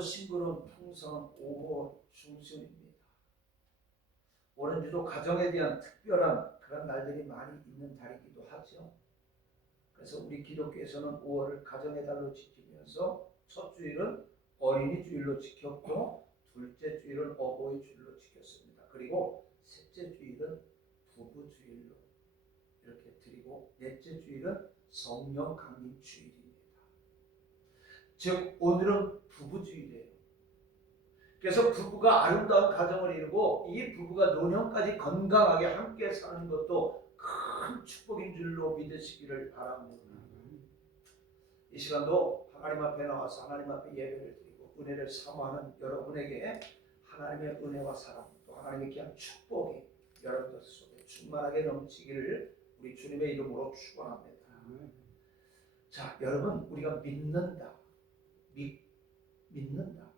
신부는 풍성한 5호 중순입니다. 올해는 유독 가정에 대한 특별한 그런 날들이 많이 있는 달이기도 하죠. 그래서 우리 기독교에서는 5월을 가정의 달로 지키면서 첫 주일은 어린이 주일로 지켰고, 둘째 주일은 어버이 주일로 지켰습니다. 그리고 셋째 주일은 부부 주일로 이렇게 드리고, 넷째 주일은 성령 강림 주일입니다. 즉 오늘은 부부 주일이에요. 그래서 부부가 아름다운 가정을 이루고 이 부부가 노년까지 건강하게 함께 사는 것도 큰 축복인 줄로 믿으시기를 바랍니다. 이 시간도 하나님 앞에 나와서 하나님 앞에 예배를 드리고 은혜를 사모하는 여러분에게 하나님의 은혜와 사랑, 또 하나님의 귀한 축복이 여러분들 속에 충만하게 넘치기를 우리 주님의 이름으로 축원합니다. 자, 여러분, 우리가 믿는다, 믿는다.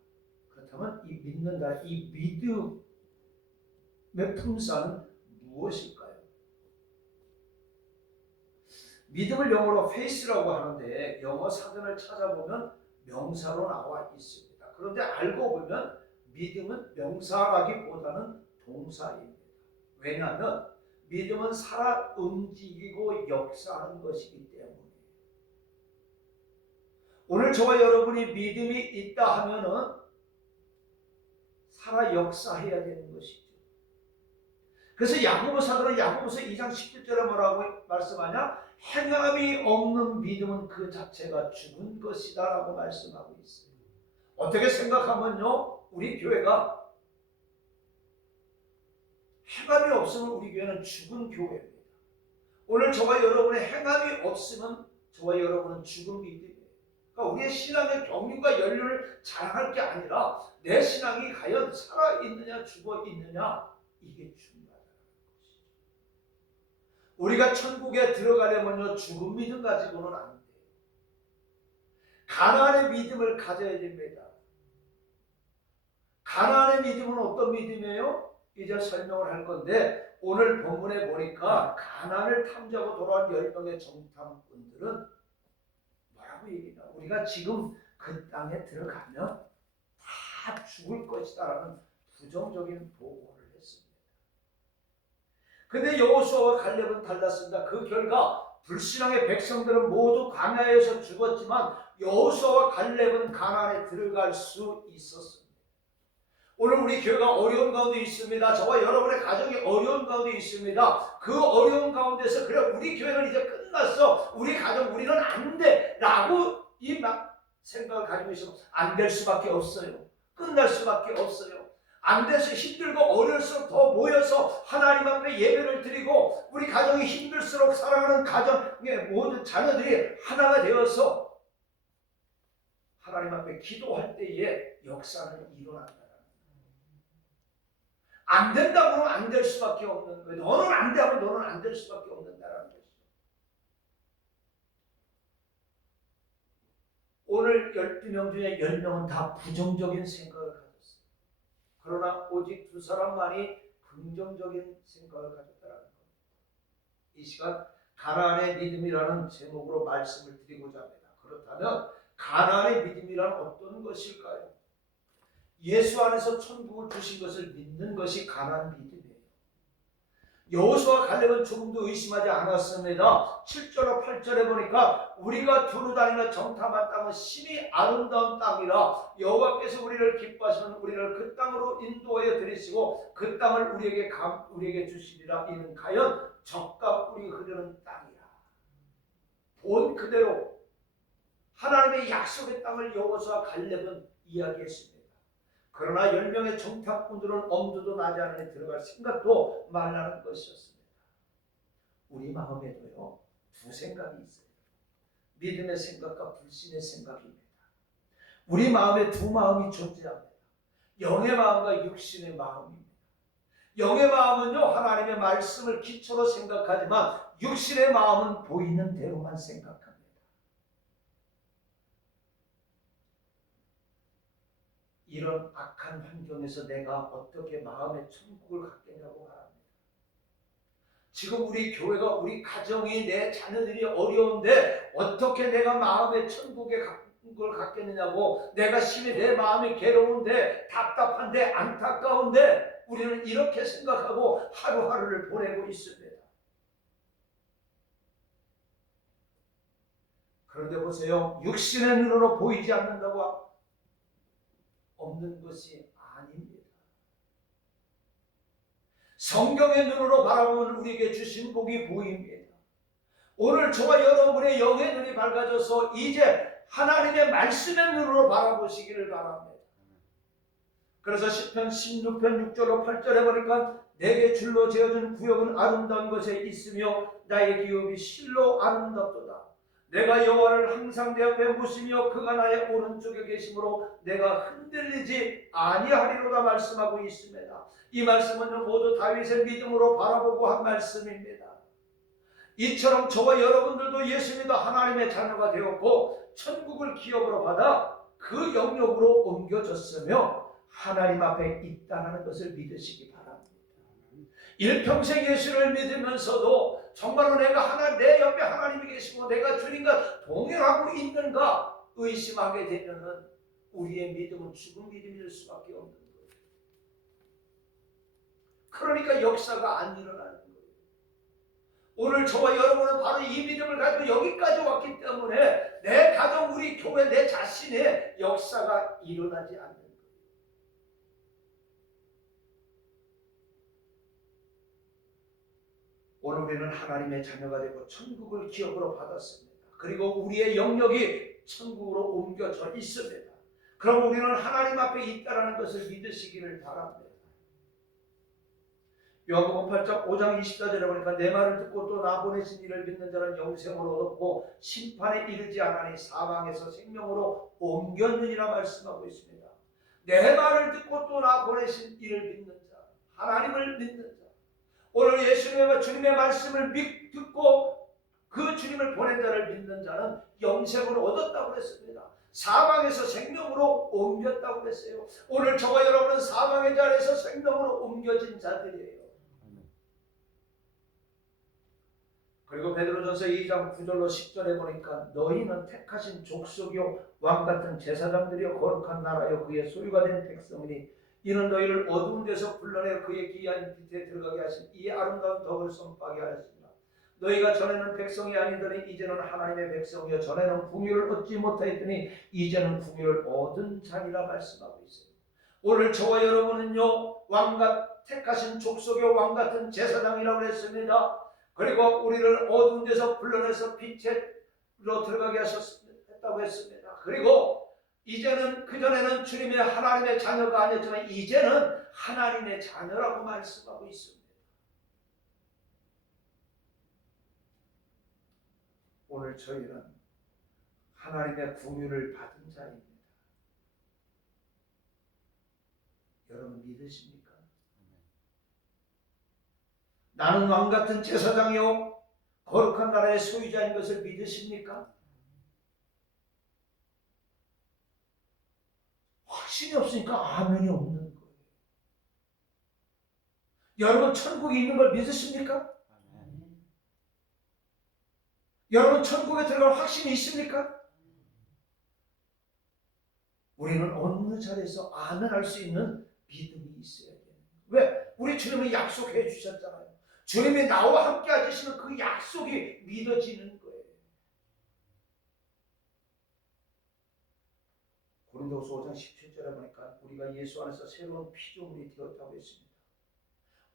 그렇다면 이 믿는다, 이 믿음의 품사는 무엇일까요? 믿음을 영어로 faith라고 하는데 영어 사전을 찾아보면 명사로 나와 있습니다. 그런데 알고 보면 믿음은 명사라기보다는 동사입니다. 왜냐하면 믿음은 살아 움직이고 역사하는 것이기 때문에. 오늘 저와 여러분이 믿음이 있다 하면은 살아 역사해야 되는 것이죠. 그래서 야고보 사도는 야고보서 2장 17절에 뭐라고 말씀하냐? 행함이 없는 믿음은 그 자체가 죽은 것이다 라고 말씀하고 있어요. 어떻게 생각하면요, 우리 교회가 행함이 없으면 우리 교회는 죽은 교회입니다. 오늘 저와 여러분의 행함이 없으면 저와 여러분은 죽은 믿음이에요. 그러니까 우리의 신앙의 경륜과 연륜을 자랑할 게 아니라 내 신앙이 과연 살아있느냐 죽어있느냐, 이게 중요하다는 것이죠. 우리가 천국에 들어가려면요, 죽은 믿음 가지고는 안 돼요. 가나안의 믿음을 가져야 됩니다. 가나안의 믿음은 어떤 믿음이에요? 이제 설명을 할 건데, 오늘 본문에 보니까 가나안을 탐지하고 돌아온 10명의 정탐꾼들은 뭐라고 얘기해요? 우리가 지금 그 땅에 들어가면 다 죽을 것이다라는 부정적인 보고를 했습니다. 근데 여호수아와 갈렙은 달랐습니다. 그 결과 불신앙의 백성들은 모두 광야에서 죽었지만 여호수아와 갈렙은 가나안에 들어갈 수 있었습니다. 오늘 우리 교회가 어려운 가운데 있습니다. 저와 여러분의 가정이 어려운 가운데 있습니다. 그 어려운 가운데서 그래, 우리 교회는 이제 끝났어, 우리 가정 우리는 안 돼 라고 이 생각을 가지고 있으면 안 될 수밖에 없어요. 끝날 수밖에 없어요. 안 돼서 힘들고 어려울수록 더 모여서 하나님 앞에 예배를 드리고, 우리 가정이 힘들수록 사랑하는 가정의 모든 자녀들이 하나가 되어서 하나님 앞에 기도할 때에 역사는 일어난다. 안 된다고는 안 될 수밖에 없는 거예요. 너는 안 돼 하면 너는 안 될 수밖에 없는다라는 것이죠. 오늘 12명 중에 10명은 다 부정적인 생각을 가졌어요. 그러나 오직 2사람만이 긍정적인 생각을 가졌다는 겁니다. 이 시간 가나안의 믿음이라는 제목으로 말씀을 드리고자 합니다. 그렇다면 가나안의 믿음이란 어떤 것일까요? 예수 안에서 천국을 주신 것을 믿는 것이 가나안 믿음이에요. 여호수아와 갈렙은 조금도 의심하지 않았습니다. 7절과 8절에 보니까 우리가 두루 다니며 정탐한 땅은 심히 아름다운 땅이라 여호와께서 우리를 기뻐하시면 우리를 그 땅으로 인도하여 들이시고 그 땅을 우리에게 주시리라. 이는 가연 젖과 꿀이 흐르는 땅이라. 본 그대로 하나님의 약속의 땅을 여호수아와 갈렙은 이야기했습니다. 그러나 10명의 정탐꾼들은 엄두도 나지 않으니 들어갈 생각도 말라는 것이었습니다. 우리 마음에도요, 두 생각이 있어요. 믿음의 생각과 불신의 생각입니다. 우리 마음에 두 마음이 존재합니다. 영의 마음과 육신의 마음입니다. 영의 마음은요, 하나님의 말씀을 기초로 생각하지만 육신의 마음은 보이는 대로만 생각합니다. 이런 악한 환경에서 내가 어떻게 마음의 천국을 갖겠냐고 말합니다. 지금 우리 교회가, 우리 가정이, 내 자녀들이 어려운데 어떻게 내가 마음의 천국에 걸 갖겠느냐고. 내가 심히 내 마음이 괴로운데, 답답한데, 안타까운데 우리는 이렇게 생각하고 하루하루를 보내고 있습니다. 그런데 보세요. 육신의 눈으로 보이지 않는다고 없는 것이 아닙니다. 성경의 눈으로 바라보면 우리에게 주신 복이 보입니다. 오늘 저와 여러분의 영의 눈이 밝아져서 이제 하나님의 말씀의 눈으로 바라보시기를 바랍니다. 그래서 시편 16편 6절로 8절에 보니까 내게 줄로 재어준 구역은 아름다운 것에 있으며 나의 기업이 실로 아름답도다. 내가 여호와를 항상 내 앞에 모시며 그가 나의 오른쪽에 계심으로 내가 흔들리지 아니하리로다 말씀하고 있습니다. 이 말씀은 모두 다윗의 믿음으로 바라보고 한 말씀입니다. 이처럼 저와 여러분들도 예수 믿어 하나님의 자녀가 되었고 천국을 기업으로 받아 그 영역으로 옮겨졌으며 하나님 앞에 있다는 것을 믿으시기 바랍니다. 일평생 예수를 믿으면서도 정말로 내가 내 옆에 하나님이 계시고 내가 주님과 동행하고 있는가 의심하게 되면은 우리의 믿음은 죽은 믿음일 수밖에 없는 거예요. 그러니까 역사가 안 일어나는 거예요. 오늘 저와 여러분은 바로 이 믿음을 가지고 여기까지 왔기 때문에 내 가정, 우리 교회, 내 자신의 역사가 일어나지 않는 거예요. 오늘 우리는 하나님의 자녀가 되고 천국을 기업으로 받았습니다. 그리고 우리의 영역이 천국으로 옮겨져 있습니다. 그럼 우리는 하나님 앞에 있다는 것을 믿으시기를 바랍니다. 요한복음 8장 5장 24절에 보니까 내 말을 듣고 또 나 보내신 이를 믿는 자는 영생을 얻었고 심판에 이르지 않으니 사망에서 생명으로 옮겼느니라 말씀하고 있습니다. 내 말을 듣고 또 나 보내신 이를 믿는 자, 하나님을 믿는 자, 오늘 예수님과 주님의 말씀을 듣고 그 주님을 보낸 자를 믿는 자는 영생을 얻었다고 그랬습니다. 사망에서 생명으로 옮겼다고 그랬어요. 오늘 저와 여러분은 사망의 자리에서 생명으로 옮겨진 자들이에요. 그리고 베드로전서 2장 9절로 10절에 보니까 너희는 택하신 족속이요 왕같은 제사장들이요 거룩한 나라요 그의 소유가 된 백성이니 이는 너희를 어두운 데서 불러내 그의 기이한 빛에 들어가게 하신 이 아름다운 덕을 선포하게 하였습니다. 너희가 전에는 백성이 아니더니 이제는 하나님의 백성이요 전에는 궁유를 얻지 못하였더니 이제는 궁유를 얻은 자니라 말씀하고 있어요. 오늘 저와 여러분은요 왕같 택하신 족속이요 왕같은 제사장이라고 했습니다. 그리고 우리를 어두운 데서 불러내서 빛으로 들어가게 하셨다고 했습니다. 그리고 이제는 그전에는 주님의 하나님의 자녀가 아니었지만 이제는 하나님의 자녀라고 말씀하고 있습니다. 오늘 저희는 하나님의 궁유를 받은 자입니다. 여러분 믿으십니까? 나는 왕같은 제사장이요 거룩한 나라의 소유자인 것을 믿으십니까? 확신이 없으니까 아멘이 없는 거예요. 여러분 천국이 있는 걸 믿으십니까? 여러분 천국에 들어갈 확신이 있습니까? 우리는 어느 자리에서 아멘할 수 있는 믿음이 있어야 돼요. 왜? 우리 주님이 약속해 주셨잖아요. 주님이 나와 함께 하시는 그 약속이 믿어지는 거예요. 고린도후서 5장 17절에 보니까 우리가 예수 안에서 새로운 피조물이 되었다고 했습니다.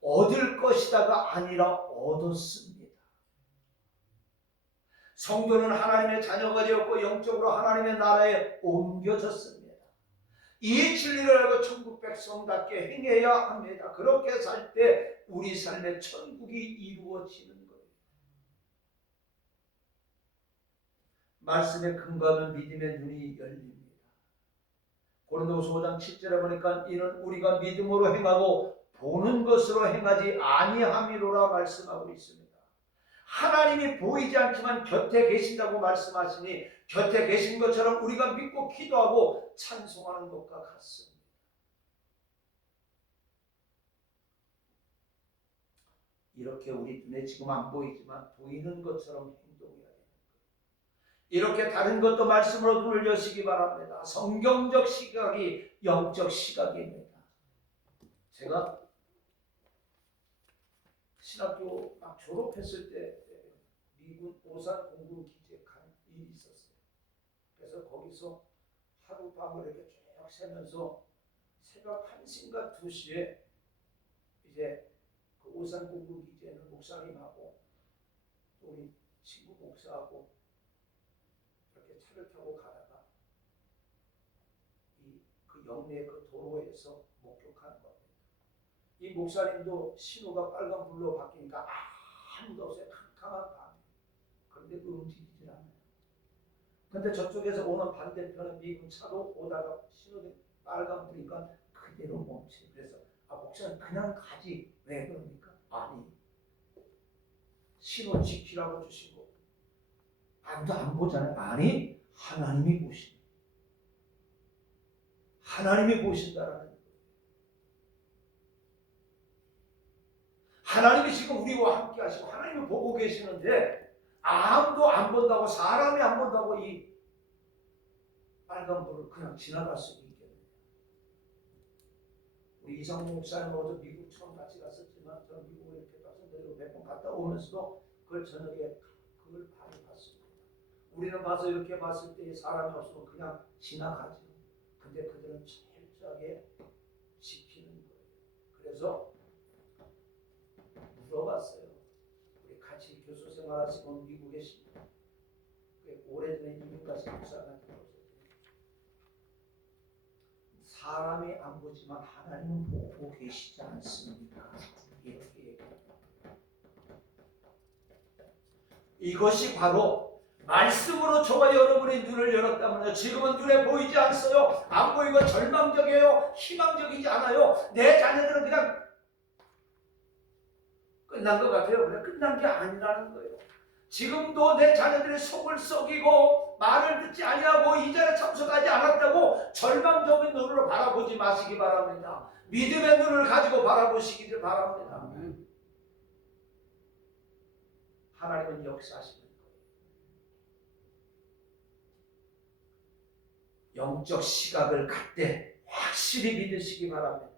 얻을 것이다가 아니라 얻었습니다. 성도는 하나님의 자녀가 되었고 영적으로 하나님의 나라에 옮겨졌습니다. 이 진리를 알고 천국 백성답게 행해야 합니다. 그렇게 살 때 우리 삶의 천국이 이루어지는 거예요. 말씀에 근거하면 믿음의 눈이 열립니다. 고린도후서 5장 7절에 보니까 이는 우리가 믿음으로 행하고 보는 것으로 행하지 아니함이로라 말씀하고 있습니다. 하나님이 보이지 않지만 곁에 계신다고 말씀하시니 곁에 계신 것처럼 우리가 믿고 기도하고 찬송하는 것과 같습니다. 이렇게 우리 눈에 지금 안 보이지만 보이는 것처럼 행동해야 됩니다. 이렇게 다른 것도 말씀으로 눈을 여시기 바랍니다. 성경적 시각이 영적 시각입니다. 제가 신학교 막 졸업했을 때 미군 오산 공군 기지에 간 일이 있었어요. 그래서 거기서 하룻밤을 이렇게 쭉 새면서 새벽 1시인가 2시에 이제 그 오산 공군 기지에 있는 목사님하고 또 우리 친구 목사하고 이렇게 차를 타고 가다가 그 영내 그 도로에서 목격하는 겁니다. 이 목사님도 신호가 빨간불로 바뀌니까 아무도 없어요. 캄캄한 밤. 그런데 움직이질 않아요. 근데 저쪽에서 오는 반대편은 미군 차도 오다가 신호등 빨간불이니까 그대로 멈춰요. 그래서 목사님 그냥 가지 왜 그럽니까? 아니 신호 지키라고 주신 거 아무도 안 보잖아요. 아니 하나님이 보십니다. 하나님이 보신다라는 거예요. 하나님이 지금 우리와 함께 하시고 하나님이 보고 계시는데 아무도 안 본다고, 사람이 안 본다고 이 빨간불을 그냥 지나갈 수 있겠네요. 우리 이상무 목사님하고도 미국 처음 같이 갔었지만 저는 미국에 이렇게 박성대로 몇 번 갔다 오면서도 그걸 저녁에 그걸 많이 봤습니다. 우리는 가서 이렇게 봤을 때 사람이 없으면 그냥 지나가죠. 근데 그들은 철저하게 지키는 거예요. 그래서 물어봤어요. 우리 같이 교수 생활하시고 미국에 계십니다. 오래전에 이민 가신 목사님한테 물었어요. 사람이 안 보지만 하나님은 보고 계시지 않습니까? 이렇게 얘기합니다. 이것이 바로 말씀으로 저와 여러분의 눈을 열었다면요. 지금은 눈에 보이지 않어요. 안 보이고 절망적이에요. 희망적이지 않아요. 내 자녀들은 그냥 끝난 것 같아요. 그냥 끝난 게 아니라는 거예요. 지금도 내 자녀들이 속을 썩이고 말을 듣지 아니하고 이 자리에 참석하지 않았다고 절망적인 눈으로 바라보지 마시기 바랍니다. 믿음의 눈을 가지고 바라보시기를 바랍니다. 하나님은 역사하시는 거예요. 영적 시각을 갖되 확실히 믿으시기 바랍니다.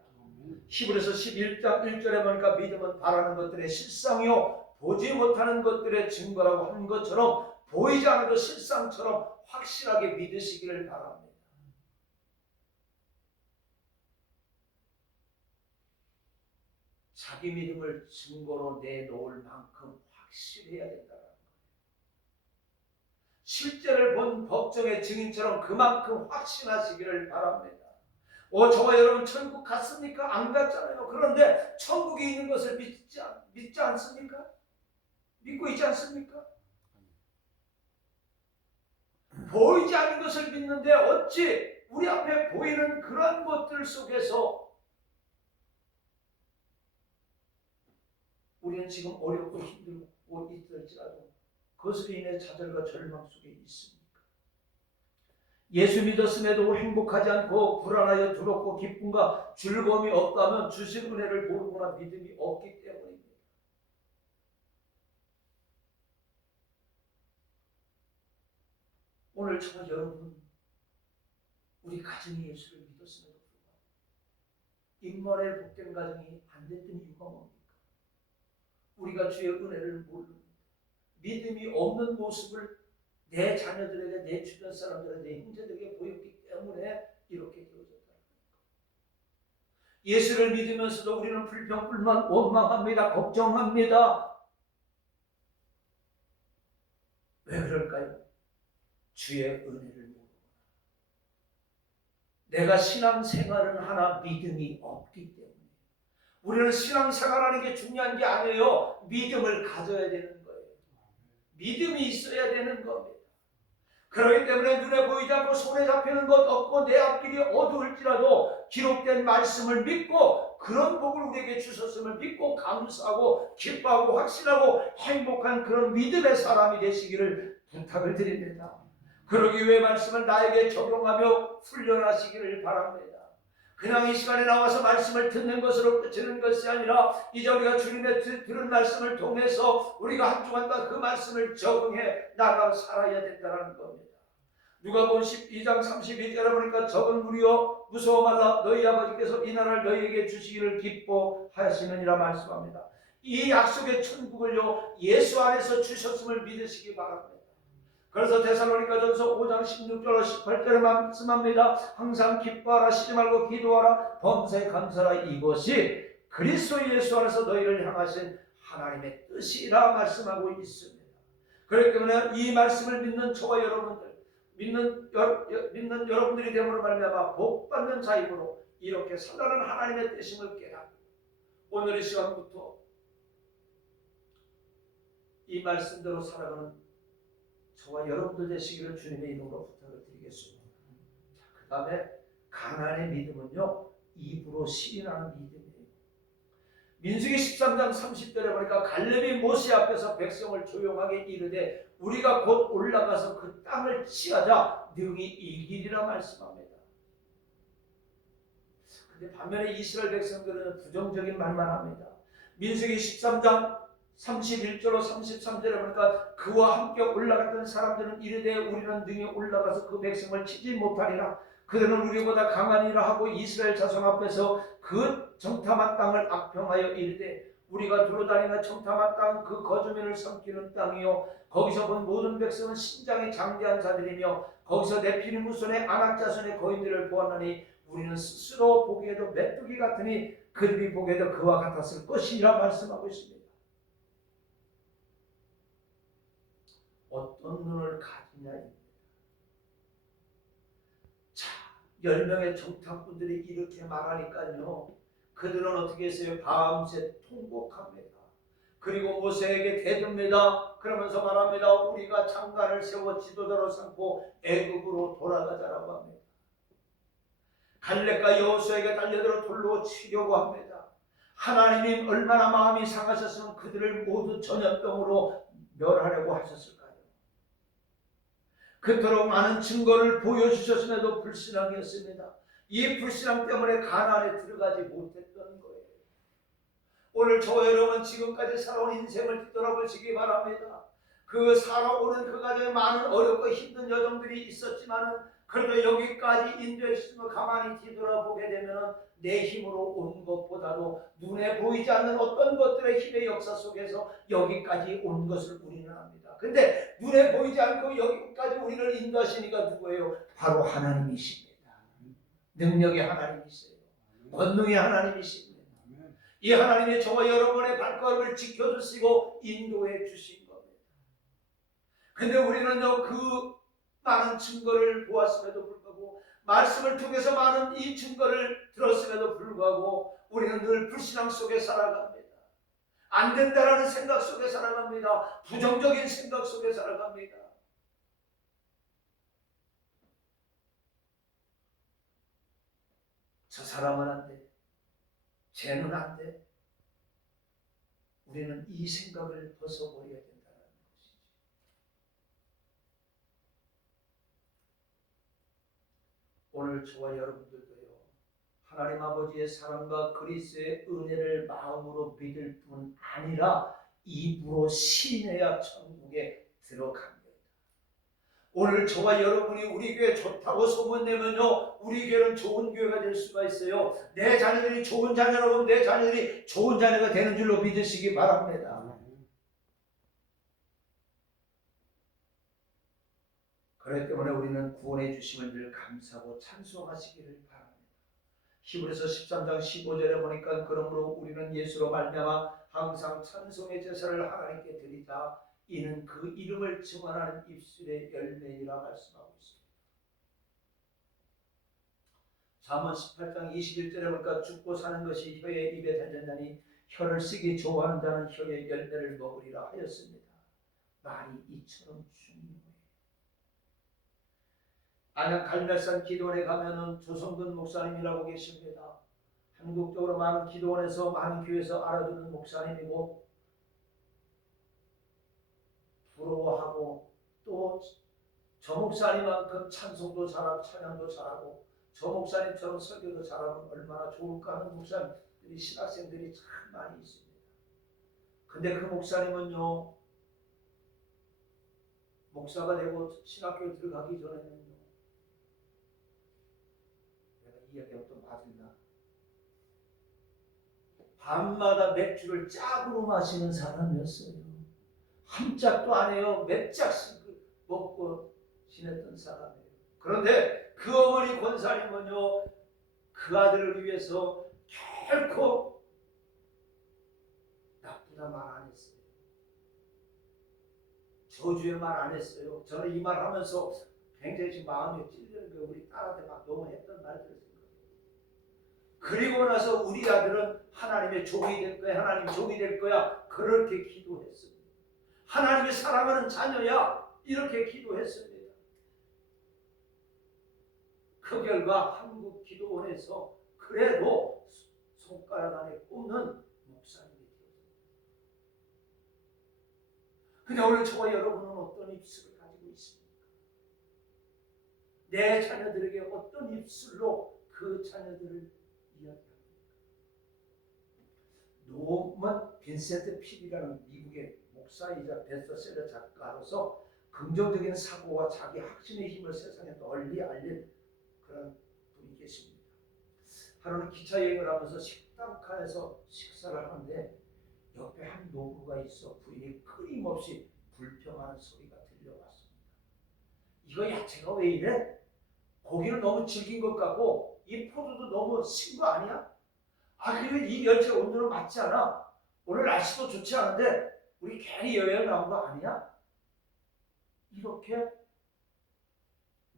히브리서 11장 1절에 보니까 믿음은 바라는 것들의 실상이요 보지 못하는 것들의 증거라고 하는 것처럼 보이지 않아도 실상처럼 확실하게 믿으시기를 바랍니다. 자기 믿음을 증거로 내놓을 만큼 확실해야 된다는 거예요. 실제를 본 법정의 증인처럼 그만큼 확신하시기를 바랍니다. 저와 여러분 천국 갔습니까? 안 갔잖아요. 그런데 천국에 있는 것을 믿지 않습니까? 믿고 있지 않습니까? 보이지 않는 것을 믿는데 어찌 우리 앞에 보이는 그런 것들 속에서 우리는 지금 어렵고 힘들고 있을지라도 그것으로 인해 좌절과 절망 속에 있습니까? 예수 믿었음에도 행복하지 않고 불안하여 두렵고 기쁨과 즐거움이 없다면 주신 은혜를 모르거나 믿음이 없기 때문입니다. 오늘 저와 여러분 우리 가정이 예수를 믿었음에도 불구하고 인머리에 복된 가정이 안 됐던 이유가 뭡니까? 우리가 주의 은혜를 모릅니다. 믿음이 없는 모습을 내 자녀들에게, 내 주변 사람들에게, 내 형제들에게 보였기 때문에 이렇게 되어졌다는 겁니다. 예수를 믿으면서도 우리는 불평, 불만, 원망합니다. 걱정합니다. 왜 그럴까요? 주의 은혜를 모르고 내가 신앙생활을 하나 믿음이 없기 때문에 우리는 신앙생활하는 게 중요한 게 아니에요. 믿음을 가져야 되는 거예요. 믿음이 있어야 되는 겁니다. 그렇기 때문에 눈에 보이지 않고 손에 잡히는 것 없고 내 앞길이 어두울지라도 기록된 말씀을 믿고 그런 복을 우리에게 주셨음을 믿고 감사하고 기뻐하고 확신하고 행복한 그런 믿음의 사람이 되시기를 부탁을 드립니다. 그러기 위해 말씀을 나에게 적용하며 훈련하시기를 바랍니다. 그냥 이 시간에 나와서 말씀을 듣는 것으로 그치는 것이 아니라 이제 우리가 주님의 들은 말씀을 통해서 우리가 한 주간과 그 말씀을 적응해 나가 살아야 된다는 겁니다. 누가복음 12장 32절에 보니까 적은 무리여 무서워 말라 너희 아버지께서 이 나라를 너희에게 주시기를 기뻐하시느니라 말씀합니다. 이 약속의 천국을요 예수 안에서 주셨음을 믿으시기 바랍니다. 그래서 데살로니가전서 5장 16절 18절에 말씀합니다. 항상 기뻐하라 쉬지 말고 기도하라 범사에 감사하라 이것이 그리스도 예수 안에서 너희를 향하신 하나님의 뜻이라 말씀하고 있습니다. 그렇기 때문에 이 말씀을 믿는 저와 여러분들 믿는 여러분들이 되므로 말미암아 복받는 자임으로 이렇게 살아가는 하나님의 뜻임을 깨닫고 오늘 이 시간부터 이 말씀대로 살아가는 저와 여러분들 되시기를 주님의 이름으로 부탁을 드리겠습니다. 그 다음에 가난의 믿음은요 입으로 시인하는 믿음이에요. 민수기 13장 30절에 보니까 갈렙이 모세 앞에서 백성을 조용하게 이르되 우리가 곧 올라가서 그 땅을 취하자 능히 이기리라 말씀합니다. 근데 반면에 이스라엘 백성들은 부정적인 말만 합니다. 민수기 13장 31절로 33절에 보니까 그와 함께 올라갔던 사람들은 이르되 우리는 능히 올라가서 그 백성을 치지 못하리라. 그들은 우리보다 강하니라 하고 이스라엘 자손 앞에서 그 정탐한 땅을 악평하여 이르되 우리가 두루 다니는 정탐한 땅 그 거주민을 삼키는 땅이요 거기서 본 모든 백성은 신장이 장대한 자들이며 거기서 네피림 후손의 아낙 자손의 거인들을 보았나니 우리는 스스로 보기에도 메뚜기 같으니 그들이 보기에도 그와 같았을 것이라 말씀하고 있습니다. 어떤 눈을 가지냐입니다. 자, 10명의 정탐꾼들이 이렇게 말하니까요 그들은 어떻게 했어요? 밤새 통곡합니다. 그리고 모세에게 대듭니다. 그러면서 말합니다. 우리가 장관을 세워 지도자로 삼고 애굽으로 돌아가자라고 합니다. 갈렙과 여호수아에게 달려들어 돌로 치려고 합니다. 하나님이 얼마나 마음이 상하셨으면 그들을 모두 전염병으로 멸하려고 하셨을까요? 그토록 많은 증거를 보여주셨음에도 불신앙이었습니다. 이 불신앙 때문에 가나안에 들어가지 못했던 거예요. 오늘 저와 여러분 지금까지 살아온 인생을 뒤돌아보시기 바랍니다. 그 살아오는 그 가정에 많은 어렵고 힘든 여정들이 있었지만 그래도 여기까지 인도해 주신 걸 가만히 뒤돌아보게 되면 내 힘으로 온 것보다도 눈에 보이지 않는 어떤 것들의 힘의 역사 속에서 여기까지 온 것을 우리는 압니다. 근데 눈에 보이지 않고 여기까지 우리를 인도하시니까 누구예요? 바로 하나님이십니다. 능력의 하나님이세요. 권능의 하나님이십니다. 이 하나님이 저와 여러분의 발걸음을 지켜주시고 인도해 주신 겁니다. 근데 우리는요 그 많은 증거를 보았음에도 불구하고 말씀을 통해서 많은 이 증거를 들었음에도 불구하고 우리는 늘 불신앙 속에 살아갑니다. 안 된다라는 생각 속에 살아갑니다. 부정적인 생각 속에 살아갑니다. 저 사람은 안 돼. 쟤는 안 돼. 우리는 이 생각을 벗어버려야 된다는 것이죠. 오늘 저와 여러분들도요. 하나님 아버지의 사랑과 그리스도의 은혜를 마음으로 믿을 뿐 아니라 입으로 시인해야 천국에 들어갑니다. 오늘 저와 여러분이 우리 교회 좋다고 소문내면요 우리 교회는 좋은 교회가 될 수가 있어요. 내 자녀들이 좋은 자녀라고 내 자녀들이 좋은 자녀가 되는 줄로 믿으시기 바랍니다. 그렇기 때문에 우리는 구원해 주심을 늘 감사하고 찬송하시기를 바랍니다. 히브리서 13장 15절에 보니까 그러므로 우리는 예수로 말미암아 항상 찬송의 제사를 하나님께 드리자 이는 그 이름을 증언하는 입술의 열매이라 말씀하고 있습니다. 잠언 18장 21절에 보니까 죽고 사는 것이 혀의 입에 달렸나니 혀를 쓰기 좋아하는 자는 혀의 열매를 먹으리라 하였습니다. 말이 이처럼 중요해요. 안양 갈멜산 기도원에 가면은 조성근 목사님이라고 계십니다. 한국적으로 많은 기도원에서 많은 교회에서 알아주는 목사님이고 부러워하고 또 저 목사님만큼 찬송도 잘하고 찬양도 잘하고 저 목사님처럼 설교도 잘하면 얼마나 좋을까 하는 목사님들이 신학생들이 참 많이 있습니다. 근데 그 목사님은요, 목사가 되고 신학교에 들어가기 전에는요, 내가 이야기가 또 맞은가? 밤마다 맥주를 짝으로 마시는 사람이었어요. 한 짝도 안 해요. 몇 짝씩 먹고 지냈던 사람이에요. 그런데 그 어머니 권사님은요, 그 아들을 위해서 결코 나쁘다 말 안 했어요. 저주의 말 안 했어요. 저는 이 말 하면서 굉장히 지금 마음이 찔리는 게 우리 딸한테 막 너무 했던 말들을 생각해요. 그리고 나서 우리 아들은 하나님의 종이 될 거야. 하나님 종이 될 거야. 그렇게 기도했습니다. 하나님의 사랑하는 자녀야. 이렇게 기도했습니다. 그 결과 한국 기도원에서 그래도 손가락 안에 꼽는 목사님이 되었습니다. 근데 오늘 저와 여러분은 어떤 입술을 가지고 있습니까? 내 자녀들에게 어떤 입술로 그 자녀들을 이야기합니까? 노먼 빈센트 필이라는 미국의 목사이자 베스트셀러 작가로서 긍정적인 사고와 자기 확신의 힘을 세상에 널리 알린 그런 분이 계십니다. 하루는 기차 여행을 하면서 식당 칸에서 식사를 하는데 옆에 한 노부가 있어 부인이 끊임없이 불평하는 소리가 들려왔습니다. 이거 야채가 왜 이래? 고기를 너무 질긴 것 같고 이 포도도 너무 신 거 아니야? 아, 그리고 이 열쇠 온도는 맞지 않아? 오늘 날씨도 좋지 않은데 우리 괜히 여행 나온 거 아니야? 이렇게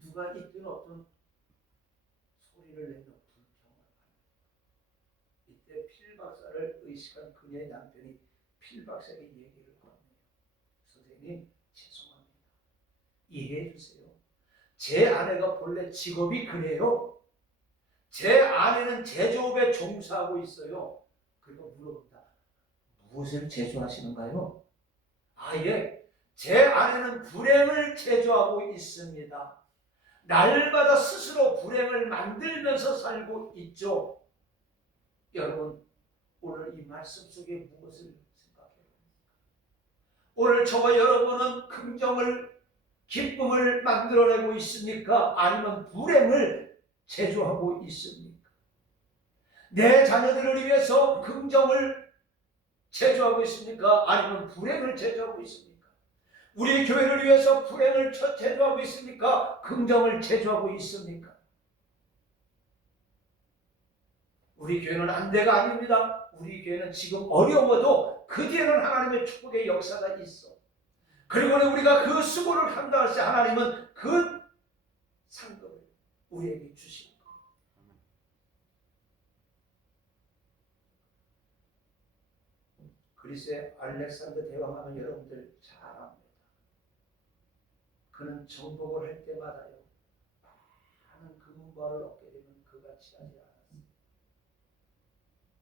누가 있든 어떤 소리를 내며 불평을 합니다. 이때 필 박사를 의식한 그녀의 남편이 필 박사에게 얘기를 건네요. 선생님, 죄송합니다. 이해해 주세요. 제 아내가 본래 직업이 그래요. 제 아내는 제조업에 종사하고 있어요. 그리고 물어본다. 무엇을 제조하시는가요? 아, 예. 제 아내는 불행을 제조하고 있습니다. 날마다 스스로 불행을 만들면서 살고 있죠. 여러분, 오늘 이 말씀 속에 무엇을 생각해요? 오늘 저와 여러분은 긍정을, 기쁨을 만들어내고 있습니까? 아니면 불행을 제조하고 있습니까? 내 자녀들을 위해서 긍정을 제조하고 있습니까? 아니면 불행을 제조하고 있습니까? 우리 교회를 위해서 불행을 제조하고 있습니까? 긍정을 제조하고 있습니까? 우리 교회는 안대가 아닙니다. 우리 교회는 지금 어려워도 그 뒤에는 하나님의 축복의 역사가 있어. 그리고 우리가 그 수고를 감당할 때 하나님은 그 상급을 우리에게 주시는 거예요. 그리스의 알렉산더 대왕하면 여러분들 잘 압니다. 그는 정복을 할 때마다요, 많은 금은발을 얻게 되면 그가 취하지 않았어요.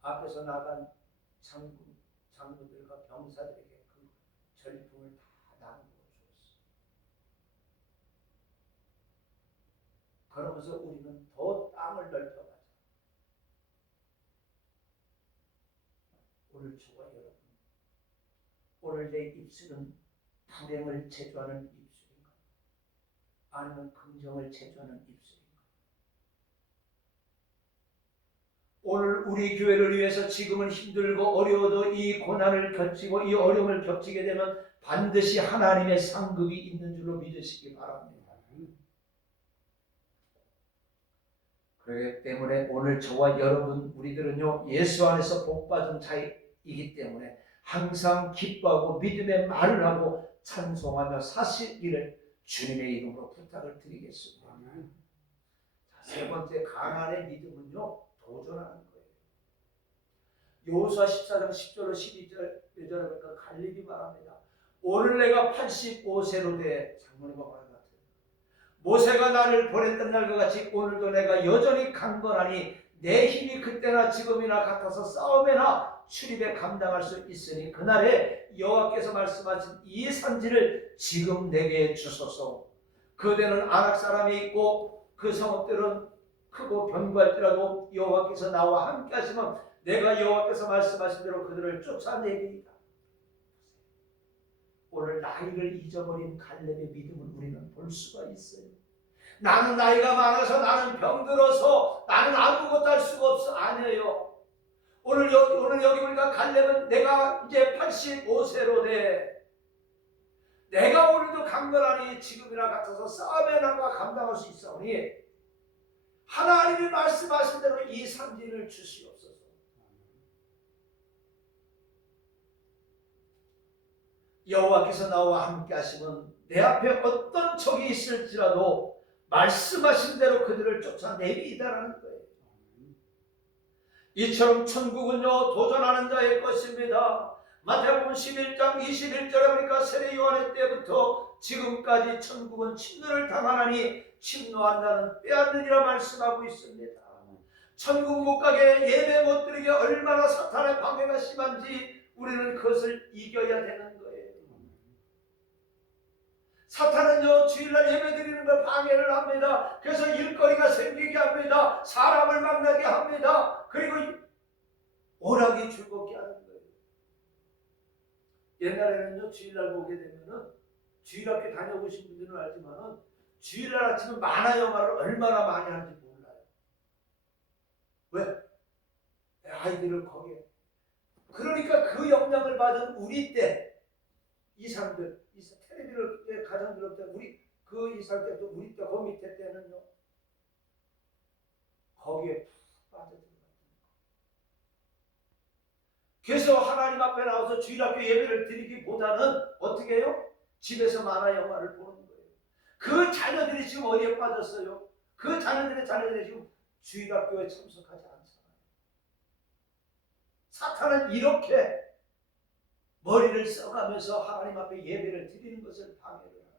앞에서 나간 장군들과 병사들에게 그 전리품을 다 나누어 주었어요. 그러면서 우리는 더 땅을 넓혀가자. 오늘 저와 여러분, 오늘 내 입술은 불행을 제조하는 입술인가? 아니면 긍정을 제조하는 입술인가? 오늘 우리 교회를 위해서 지금은 힘들고 어려워도 이 고난을 겹치고 이 어려움을 겹치게 되면 반드시 하나님의 상급이 있는 줄로 믿으시기 바랍니다. 그렇기 때문에 오늘 저와 여러분 우리들은요, 예수 안에서 복받은 자이기 때문에 항상 기뻐하고 믿음의 말을 하고 찬송하며 사시기를 주님의 이름으로 부탁을 드리겠습니다. 자, 세 번째, 가난의 믿음은요, 도전하는 거예요. 여호수아 14장 10절로 12절에 보니까 갈렙이 말합니다. 오늘 내가 85세로 돼, 장모님과 말한 것 같아요. 모세가 나를 보냈던 날과 같이 오늘도 내가 여전히 강건하니 내 힘이 그때나 지금이나 같아서 싸움에나 출입에 감당할 수 있으니 그날에 여호와께서 말씀하신 이 산지를 지금 내게 주소서. 그대는 아낙 사람이 있고 그 성읍들은 크고 견고할지라도 여호와께서 나와 함께 하시면 내가 여호와께서 말씀하신 대로 그들을 쫓아내리이다. 오늘 나이를 잊어버린 갈렙의 믿음을 우리는 볼 수가 있어요. 나는 나이가 많아서, 나는 병들어서, 나는 아무것도 할 수가 없어. 아니에요. 오늘 여기 우리가 갈렙은 내가 이제 85세로 돼. 내가 오늘도 강건하니 지금이나 같아서 싸움에 나가 감당할 수 있사오니 하나님이 말씀하신 대로 이 상징을 주시옵소서. 여호와께서 나와 함께 하시면 내 앞에 어떤 적이 있을지라도 말씀하신 대로 그들을 쫓아내리이다라는 거예요. 이처럼 천국은요 도전하는 자의 것입니다. 마태복음 11장 21절에 보니까 세례 요한의 때부터 지금까지 천국은 침노를 당하나니 침노한 자는 빼앗느니라 말씀하고 있습니다. 천국 못 가게, 예배 못 드리게 얼마나 사탄의 방해가 심한지 우리는 그것을 이겨야 되는 거예요. 사탄은요 주일날 예배 드리는 걸 방해를 합니다. 그래서 일거리가 생기게 합니다. 사람을 만나게 합니다. 그리고 오락이 즐겁게 하는 거예요. 옛날에는요 주일날 보게 되면은 주일학교 다녀보신 분들은 알지만은 주일날 아침에 만화 영화를 얼마나 많이 하는지 몰라요. 왜? 아이들을 거기에. 그러니까 그 영향을 받은 우리 때 이 사람들, 텔레비를 가장 들었을 때 우리 그 이살 때부터 우리 때 그 밑에 때는요 거기에 푹 빠져들어요. 그래서 하나님 앞에 나와서 주일학교 예배를 드리기보다는 어떻게 해요? 집에서 만화 영화를 보는 거예요. 그 자녀들이 지금 어디에 빠졌어요? 그 자녀들이 지금 주일학교에 참석하지 않잖아요. 사탄은 이렇게 머리를 써가면서 하나님 앞에 예배를 드리는 것을 방해를 합니다.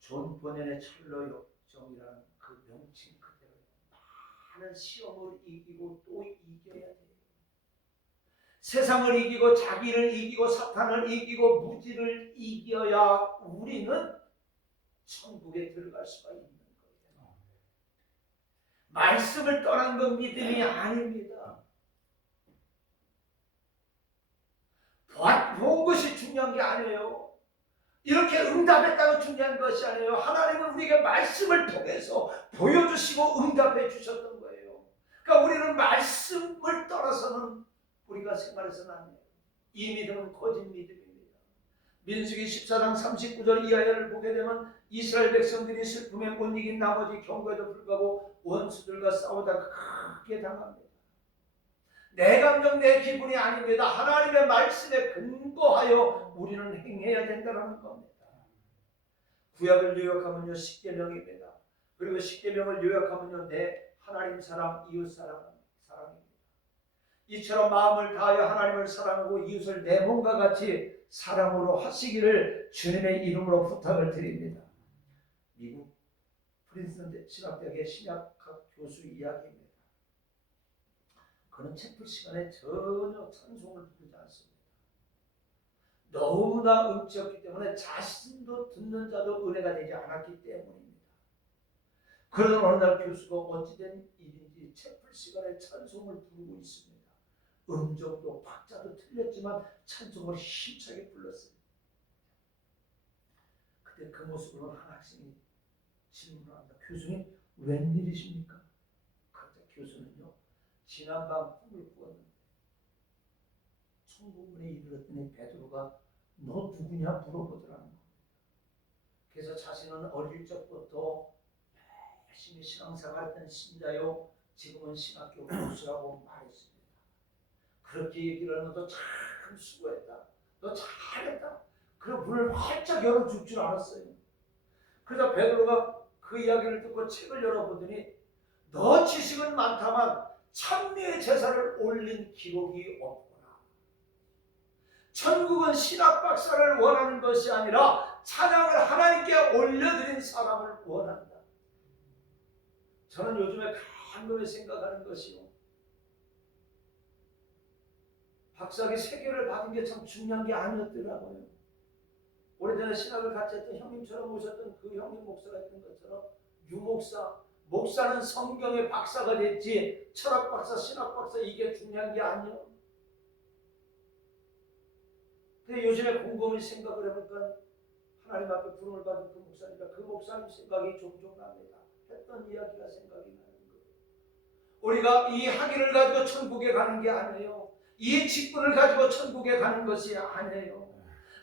존 버넷의 철로 역정이라는 그 명칭 그대로 많은 시험을 이기고 또 이겨야 돼요. 세상을 이기고 자기를 이기고 사탄을 이기고 무지를 이겨야 우리는 천국에 들어갈 수가 있는 거예요. 말씀을 떠난 건 믿음이 아닙니다. 본 것이 중요한 게 아니에요. 이렇게 응답했다고 중요한 것이 아니에요. 하나님은 우리에게 말씀을 통해서 보여주시고 응답해 주셨던 거예요. 그러니까 우리는 말씀을 떠나서는 우리가 생활해서는 안 돼요. 이 믿음은 거짓 믿음입니다. 민수기 14장 39절 이하를 보게 되면 이스라엘 백성들이 슬픔에 못 이긴 나머지 경고에도 불구하고 원수들과 싸우다가 크게 당합니다. 내 감정, 내 기분이 아닙니다. 하나님의 말씀에 근거하여 우리는 행해야 된다는 겁니다. 구약을 요약하면요 십계명입니다. 그리고 십계명을 요약하면요 내 하나님 사랑, 이웃 사랑입니다. 이처럼 마음을 다하여 하나님을 사랑하고 이웃을 내 몸과 같이 사랑으로 하시기를 주님의 이름으로 부탁을 드립니다. 미국 프린스턴 신학대학의 신약학 교수 이야기입니다. 그는 채플 시간에 전혀 찬송을 부르지 않습니다. 너무나 음치였기 때문에 자신도 듣는 자도 은혜가 되지 않았기 때문입니다. 그러던 어느 날 교수가 어찌된 일인지 채플 시간에 찬송을 부르고 있습니다. 음정도 박자도 틀렸지만 찬송을 힘차게 불렀어요. 그때 그 모습을 본 한 학생이 질문을 합니다. 교수님 웬일이십니까? 그때 교수는요 지난밤 꿈을 꾸었는데 천국문에 이르렀더니 베드로가 너 누구냐 물어보더라는 겁니다. 그래서 자신은 어릴 적부터 열심히 신앙생활했던 신자요 지금은 신학교 교수라고 말했습니다. 그렇게 얘기를 하면 너 참 수고했다. 너 잘했다. 그리고 문을 활짝 열어줄 줄 알았어요. 그러다 베드로가 그 이야기를 듣고 책을 열어보더니 너 지식은 많다만 찬미의 제사를 올린 기록이 없구나. 천국은 신학 박사를 원하는 것이 아니라 찬양을 하나님께 올려드린 사람을 원한다. 저는 요즘에 간간히 생각하는 것이요. 박사학위 3개를 받은 게 참 중요한 게 아니었더라고요. 오래전에 신학을 같이 했던 형님처럼 모셨던 그 형님 목사가 했던 것처럼 목사는 성경의 박사가 됐지 철학 박사, 신학 박사 이게 중요한 게 아니요. 근데 요즘에 곰곰이 생각을 해보니까 하나님 앞에 부름을 받은 그 목사니까 그 목사님 생각이 종종 납니다. 했던 이야기가 생각이 나는 거예요. 우리가 이 학위를 가지고 천국에 가는 게 아니에요. 이 직분을 가지고 천국에 가는 것이 아니에요.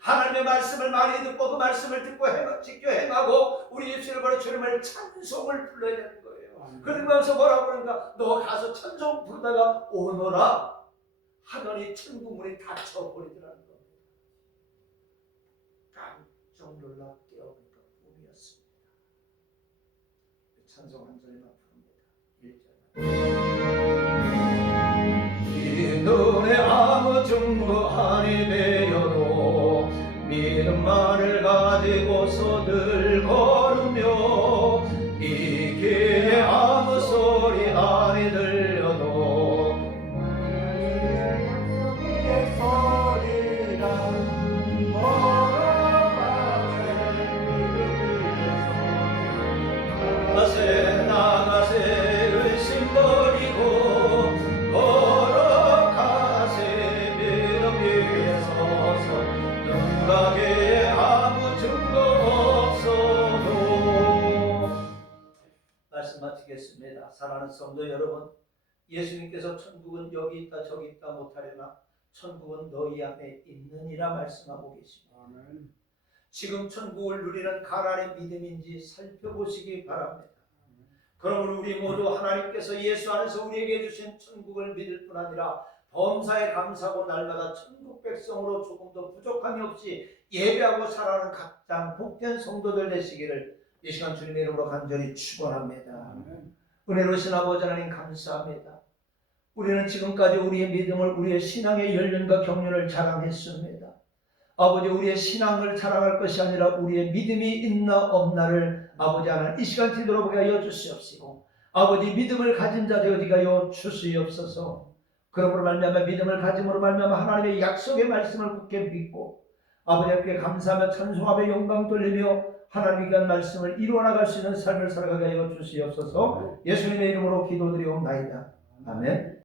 하나님의 말씀을 많이 듣고 그 말씀을 듣고 지켜 행하고 우리 입술을 걸어 주님을 찬송을 불러야 되는 거예요. 그러면서 뭐라고 그러는가? 너 가서 찬송 부르다가 오너라 하더니 천국 문이 닫혀버리더라는 겁니다. 깜짝 놀라 깨어보니까 꿈이었습니다. 찬송 한 절만 부릅니다. 1절 이 눈에 아무 증거 아니 배려도 믿음만을 가지고서 늘 걸으며 이 길에 아무 소리 아니 들려도 약속의 소리라 나가세 의심 버리고 걸어가세 믿음 위에 서서 영광에 아무 증거 없어도. 말씀 마치겠습니다. 사랑하는 성도 여러분, 예수님께서 천국은 여기 있다 저기 있다 못하려나 천국은 너희 안에 있느니라 말씀하고 계십니다. 아멘. 지금 천국을 누리는 가난의 믿음인지 살펴보시기 바랍니다. 그러므로 우리 모두 하나님께서 예수 안에서 우리에게 주신 천국을 믿을 뿐 아니라 범사에 감사하고 날마다 천국 백성으로 조금도 부족함이 없이 예배하고 살아가는 각장 복된 성도들 되시기를 이 시간 주님의 이름으로 간절히 축원합니다. 은혜로우신 아버지 하나님 감사합니다. 우리는 지금까지 우리의 믿음을 우리의 신앙의 연륜과 경륜을 자랑했습니다. 아버지 우리의 신앙을 자랑할 것이 아니라 우리의 믿음이 있나 없나를 아버지 하나님 이 시간 되돌아보게 하여 주시옵시고 아버지 믿음을 가진 자 되어지게 하여 주시옵소서. 그러므로 말미암아 믿음을 가짐으로 말미암아 하나님의 약속의 말씀을 굳게 믿고 아버지 앞에 감사하며 찬송하며 영광 돌리며 하나님이 한 말씀을 이루어 나갈 수 있는 삶을 살아가게 하여 주시옵소서. 예수님의 이름으로 기도드리옵나이다. 아멘.